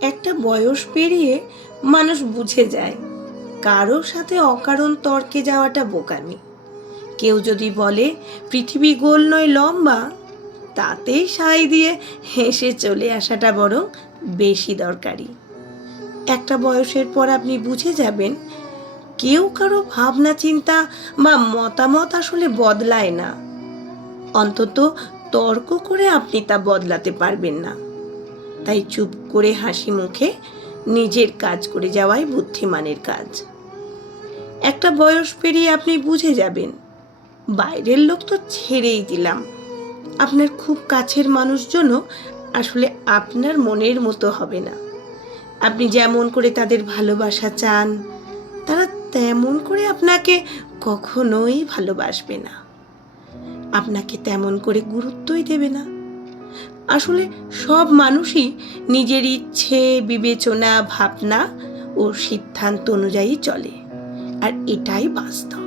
একটা বয়স পেরিয়ে মানুষ বুঝে যায় কারো সাথে অকারণ তর্কে যাওয়াটা বোকামি। কেউ যদি বলে পৃথিবী গোল নয় লম্বা, তাতেই সাই দিয়ে হেসে চলে আসাটা বরং বেশি দরকারি। একটা বয়সের পর আপনি বুঝে যাবেন কেউ কারো ভাবনা চিন্তা বা মতামত আসলে বদলায় না, অন্তত তর্ক করে আপনি তা বদলাতে পারবেন না। তাই চুপ করে হাসি মুখে নিজের কাজ করে যাওয়াই বুদ্ধিমানের কাজ। একটা বয়স পেরিয়ে আপনি বুঝে যাবেন বাইরের লোক তো ছেড়েই দিলাম, আপনার খুব কাছের মানুষজনও আসলে আপনার মনের মতো হবে না। আপনি যেমন করে তাদের ভালোবাসা চান, তারা তেমন করে আপনাকে কখনোই ভালোবাসবে না, আপনাকে তেমন করে গুরুত্বই দেবে না। আসলে সব মানুষই নিজের ইচ্ছে, বিবেচনা, ভাবনা ও সিদ্ধান্ত অনুযায়ী চলে, আর এটাই বাস্তব।